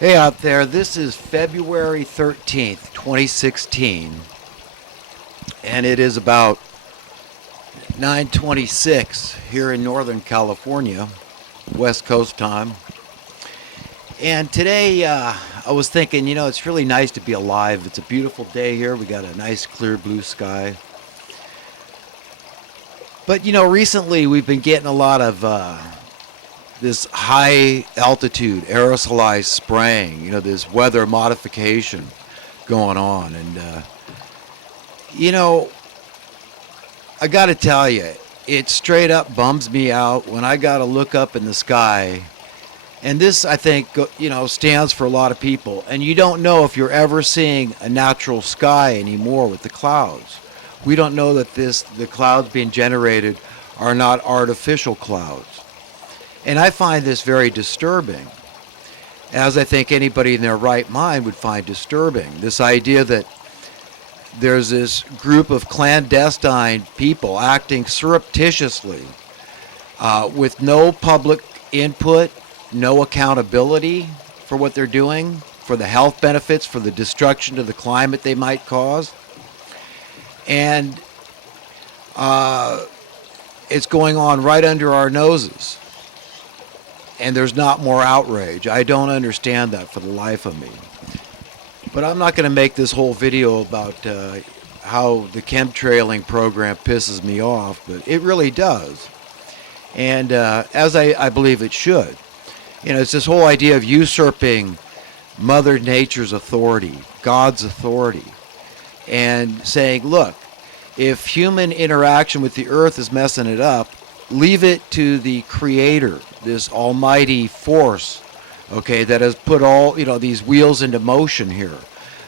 Hey out there, this is February 13th, 2016, and it is about 9:26 here in Northern California, West Coast time. And today I was thinking, it's really nice to be alive. It's a beautiful day here. We got a nice clear blue sky. But recently we've been getting a lot of this high altitude aerosolized spraying, this weather modification going on. And, you know, I got to tell you, it straight up bums me out when I got to look up in the sky. And this, I think, stands for a lot of people. And you don't know if you're ever seeing a natural sky anymore with the clouds. We don't know that the clouds being generated are not artificial clouds. And I find this very disturbing, as I think anybody in their right mind would find disturbing. This idea that there's this group of clandestine people acting surreptitiously with no public input, no accountability for what they're doing, for the health benefits, for the destruction of the climate they might cause. And it's going on right under our noses. And there's not more outrage. I don't understand that for the life of me. But I'm not going to make this whole video about how the chemtrailing program pisses me off, but it really does. And as I believe it should. It's this whole idea of usurping Mother Nature's authority, God's authority, and saying, look, if human interaction with the earth is messing it up, leave it to the Creator, this almighty force, okay, that has put all, these wheels into motion here,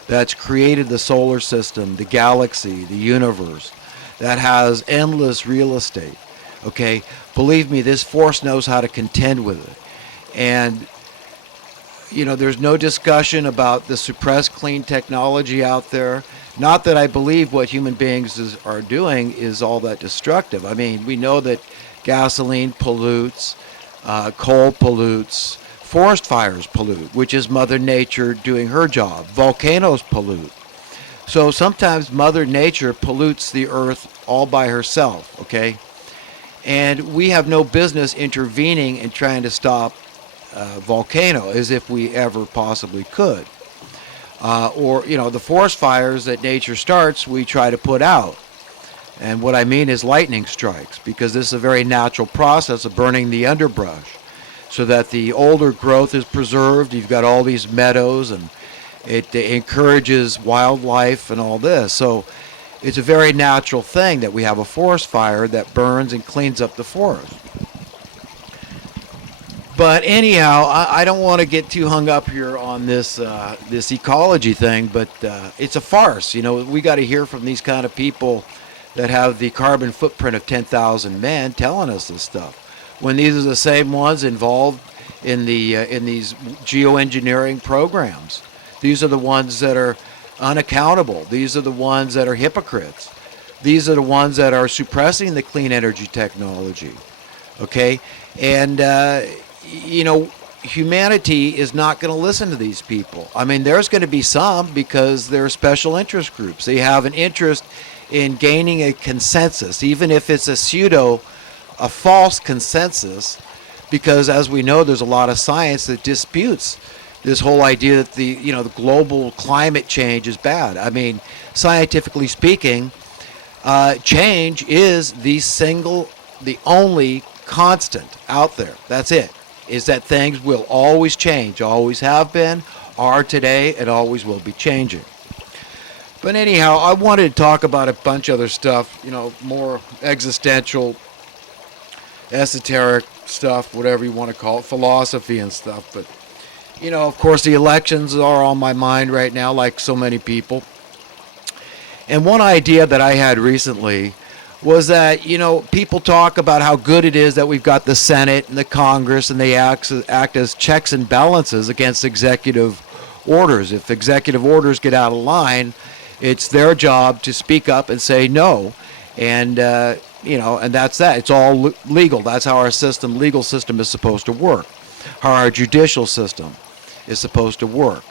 that's created the solar system, the galaxy, the universe, that has endless real estate, okay? Believe me, this force knows how to contend with it. And, there's no discussion about the suppressed clean technology out there. Not that I believe what human beings are doing is all that destructive. I mean, we know that gasoline pollutes, coal pollutes, forest fires pollute, which is Mother Nature doing her job. Volcanoes pollute. So sometimes Mother Nature pollutes the earth all by herself, okay? And we have no business intervening and trying to stop a volcano as if we ever possibly could. Or, the forest fires that nature starts, we try to put out. And what I mean is lightning strikes, because this is a very natural process of burning the underbrush so that the older growth is preserved. You've got all these meadows, and it encourages wildlife and all this. So it's a very natural thing that we have a forest fire that burns and cleans up the forest. But anyhow, I don't want to get too hung up here on this ecology thing, but it's a farce. We got to hear from these kind of people that have the carbon footprint of 10,000 men telling us this stuff, when these are the same ones involved in these geoengineering programs. These are the ones that are unaccountable. These are the ones that are hypocrites. These are the ones that are suppressing the clean energy technology. Okay, and humanity is not going to listen to these people. I mean, there's going to be some, because they're special interest groups. They have an interest in gaining a consensus, even if it's a false consensus, because as we know, there's a lot of science that disputes this whole idea that the global climate change is bad. I mean, scientifically speaking, change is the only constant out there. That's it. Is that things will always change, always have been, are today, and always will be changing. But anyhow, I wanted to talk about a bunch of other stuff, more existential, esoteric stuff, whatever you want to call it, philosophy and stuff. But, of course, the elections are on my mind right now, like so many people. And one idea that I had recently was that, people talk about how good it is that we've got the Senate and the Congress, and they act as checks and balances against executive orders. If executive orders get out of line, it's their job to speak up and say no. And, and that's that. It's all legal. That's how our legal system is supposed to work. How our judicial system is supposed to work.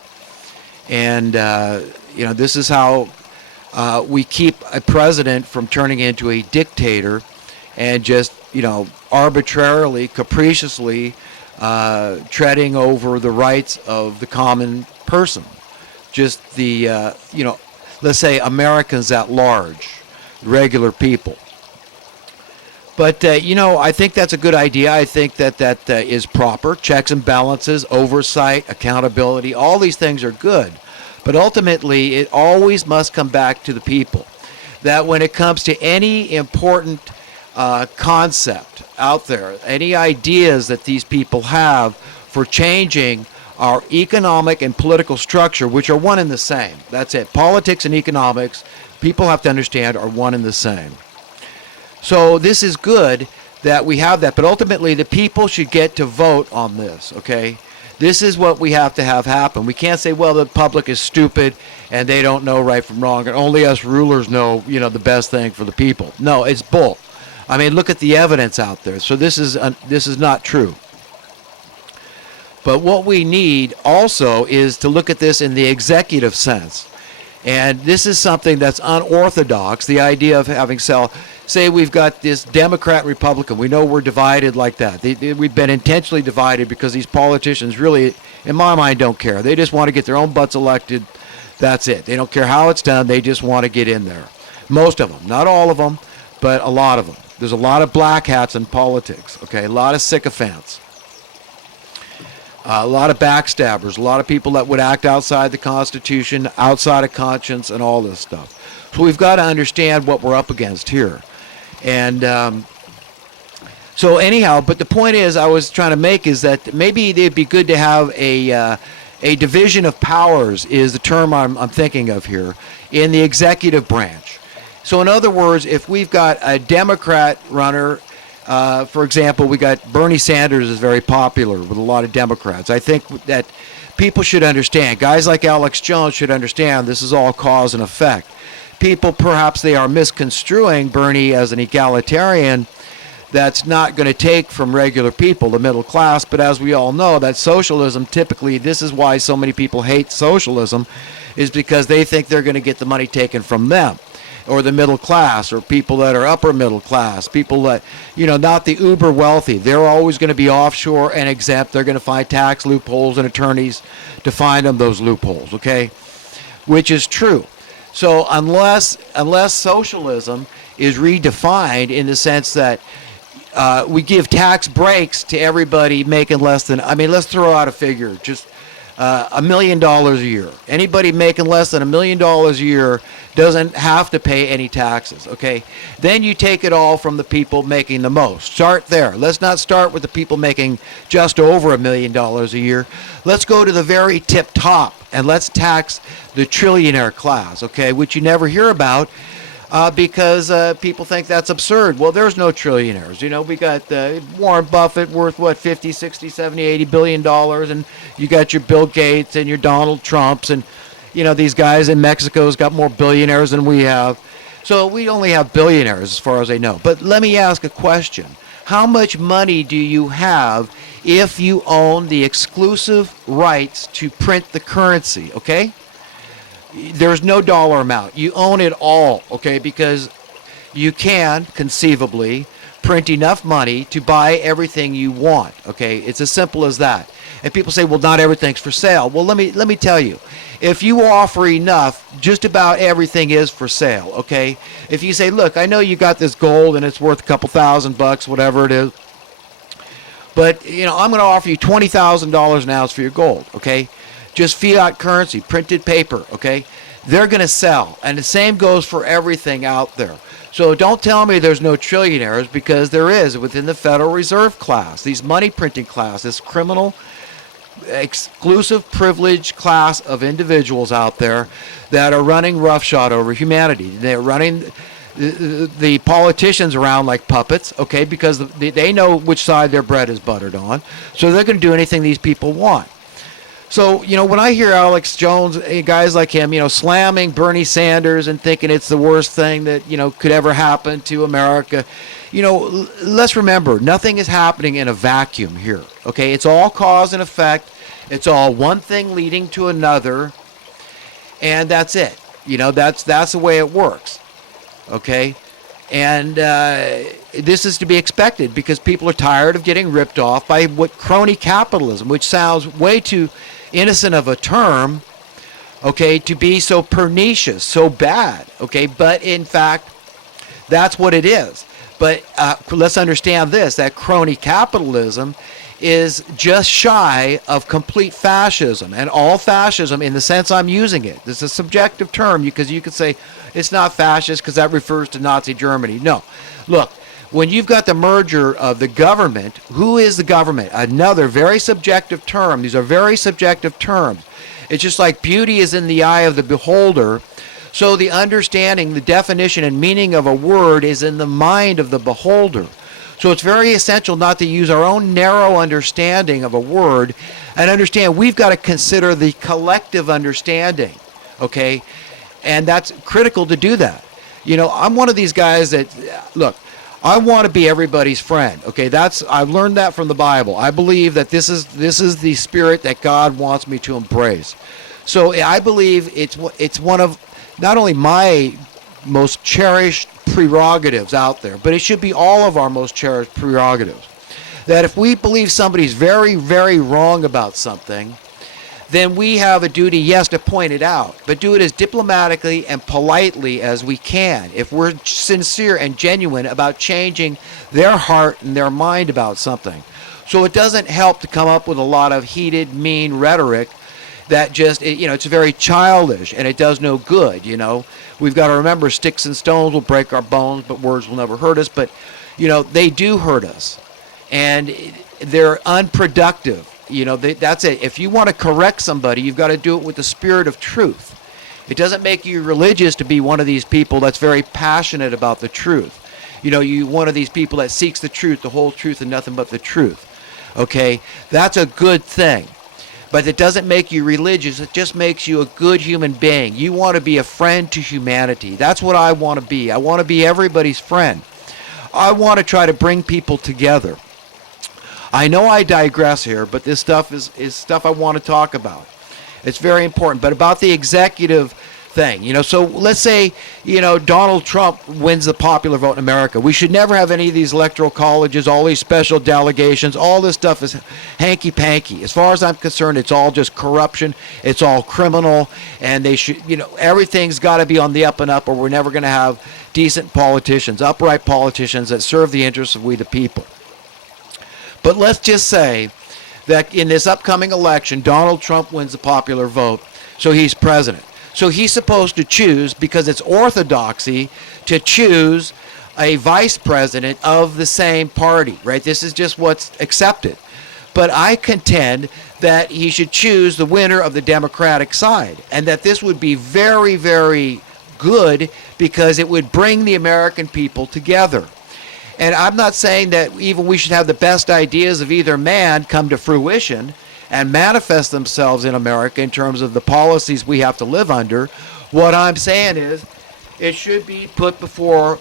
And, this is how we keep a president from turning into a dictator and just, arbitrarily, capriciously treading over the rights of the common person. Just the, let's say Americans at large, regular people. But, I think that's a good idea. I think that is proper. Checks and balances, oversight, accountability, all these things are good. But ultimately, it always must come back to the people. That when it comes to any important concept out there, any ideas that these people have for changing our economic and political structure, which are one and the same. That's it. Politics and economics, people have to understand, are one and the same. So this is good that we have that, but ultimately the people should get to vote on this, okay? This is what we have to have happen. We can't say, well, the public is stupid and they don't know right from wrong, and only us rulers know, the best thing for the people. No, it's bull. I mean, look at the evidence out there. So this is not true. But what we need also is to look at this in the executive sense. And this is something that's unorthodox, the idea of having say we've got this Democrat Republican. We know we're divided like that. We've been intentionally divided because these politicians really, in my mind, don't care. They just want to get their own butts elected. That's it. They don't care how it's done. They just want to get in there. Most of them. Not all of them, but a lot of them. There's a lot of black hats in politics, okay? A lot of sycophants. A lot of backstabbers, a lot of people that would act outside the Constitution, outside of conscience, and all this stuff. So we've got to understand what we're up against here. And so anyhow, but the point is I was trying to make is that maybe it'd be good to have a division of powers is the term I'm thinking of here, in the executive branch. So in other words, if we've got a Democrat runner, for example, we got Bernie Sanders is very popular with a lot of Democrats. I think that people should understand, guys like Alex Jones should understand this is all cause and effect. People, perhaps they are misconstruing Bernie as an egalitarian that's not going to take from regular people, the middle class, but as we all know, that socialism typically, this is why so many people hate socialism, is because they think they're going to get the money taken from them, or the middle class, or people that are upper middle class, people that, not the uber wealthy. They're always going to be offshore and exempt. They're going to find tax loopholes and attorneys to find them those loopholes, okay? Which is true. So unless socialism is redefined in the sense that we give tax breaks to everybody making less than, let's throw out a figure, just $1 million a year. Anybody making less than $1 million a year doesn't have to pay any taxes, okay? Then you take it all from the people making the most. Start there. Let's not start with the people making just over $1 million a year. Let's go to the very tip top and let's tax the trillionaire class, okay, which you never hear about because people think that's absurd. Well, there's no trillionaires. We got Warren Buffett worth, 50, 60, 70, 80 billion dollars, and you got your Bill Gates and your Donald Trumps, and these guys in Mexico's got more billionaires than we have. So we only have billionaires as far as I know. But let me ask a question. How much money do you have if you own the exclusive rights to print the currency, okay? There's no dollar amount. You own it all, okay? Because you can, conceivably, print enough money to buy everything you want, okay? It's as simple as that. And people say, well, not everything's for sale. Well, let me tell you. If you offer enough, just about everything is for sale, okay? If you say, look, I know you got this gold and it's worth a couple $1,000, whatever it is, but, I'm going to offer you $20,000 an ounce for your gold, okay? Just fiat currency, printed paper, okay? They're going to sell. And the same goes for everything out there. So don't tell me there's no trillionaires, because there is within the Federal Reserve class, these money printing class, this criminal exclusive privileged class of individuals out there that are running roughshod over humanity. They're running the politicians around like puppets, okay, because they know which side their bread is buttered on, so they're going to do anything these people want. So, when I hear Alex Jones, guys like him, slamming Bernie Sanders and thinking it's the worst thing that, could ever happen to America, let's remember, nothing is happening in a vacuum here, okay? It's all cause and effect, It's all one thing leading to another, and that's it. That's the way it works. Okay, and this is to be expected because people are tired of getting ripped off by what crony capitalism, which sounds way too innocent of a term, okay, to be so pernicious, so bad. Okay, but in fact, that's what it is. But let's understand this, that crony capitalism is just shy of complete fascism. And all fascism, in the sense I'm using it, this is a subjective term because you could say it's not fascist because that refers to Nazi Germany. No. Look, when you've got the merger of the government, who is the government? Another very subjective term. These are very subjective terms. It's just like beauty is in the eye of the beholder. So the understanding, the definition and meaning of a word is in the mind of the beholder. So it's very essential not to use our own narrow understanding of a word and understand we've got to consider the collective understanding, okay? And that's critical to do that. I'm one of these guys that, look, I want to be everybody's friend, okay? I've learned that from the Bible. I believe that this is the spirit that God wants me to embrace. So I believe it's one of not only my most cherished prerogatives out there, but it should be all of our most cherished prerogatives. That if we believe somebody's very, very wrong about something, then we have a duty, yes, to point it out, but do it as diplomatically and politely as we can. If we're sincere and genuine about changing their heart and their mind about something. So it doesn't help to come up with a lot of heated, mean rhetoric that just, it's very childish and it does no good, We've got to remember sticks and stones will break our bones, but words will never hurt us. But, they do hurt us. And they're unproductive. That's it. If you want to correct somebody, you've got to do it with the spirit of truth. It doesn't make you religious to be one of these people that's very passionate about the truth. You one of these people that seeks the truth, the whole truth, and nothing but the truth. Okay? That's a good thing. But it doesn't make you religious. It just makes you a good human being. You want to be a friend to humanity. That's what I want to be. I want to be everybody's friend. I want to try to bring people together. I know I digress here, but this stuff is stuff I want to talk about. It's very important. But about the executive thing, so let's say, Donald Trump wins the popular vote in America. We should never have any of these electoral colleges, all these special delegations. All this stuff is hanky-panky. As far as I'm concerned, it's all just corruption. It's all criminal. And they should, everything's got to be on the up and up, or we're never going to have decent politicians, upright politicians that serve the interests of we the people. But let's just say that in this upcoming election, Donald Trump wins the popular vote, so he's president. So he's supposed to choose, because it's orthodoxy, to choose a vice president of the same party, right? This is just what's accepted. But I contend that he should choose the winner of the Democratic side, and that this would be very, very good because it would bring the American people together. And I'm not saying that even we should have the best ideas of either man come to fruition and manifest themselves in America in terms of the policies we have to live under. What I'm saying is it should be put before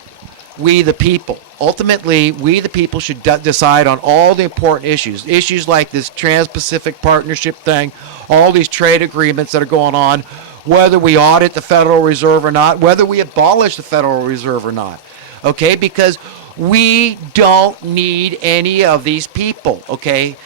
we the people. Ultimately, we the people should decide on all the important issues. Issues like this Trans-Pacific Partnership thing, all these trade agreements that are going on, whether we audit the Federal Reserve or not, whether we abolish the Federal Reserve or not. Okay? Because we don't need any of these people, okay?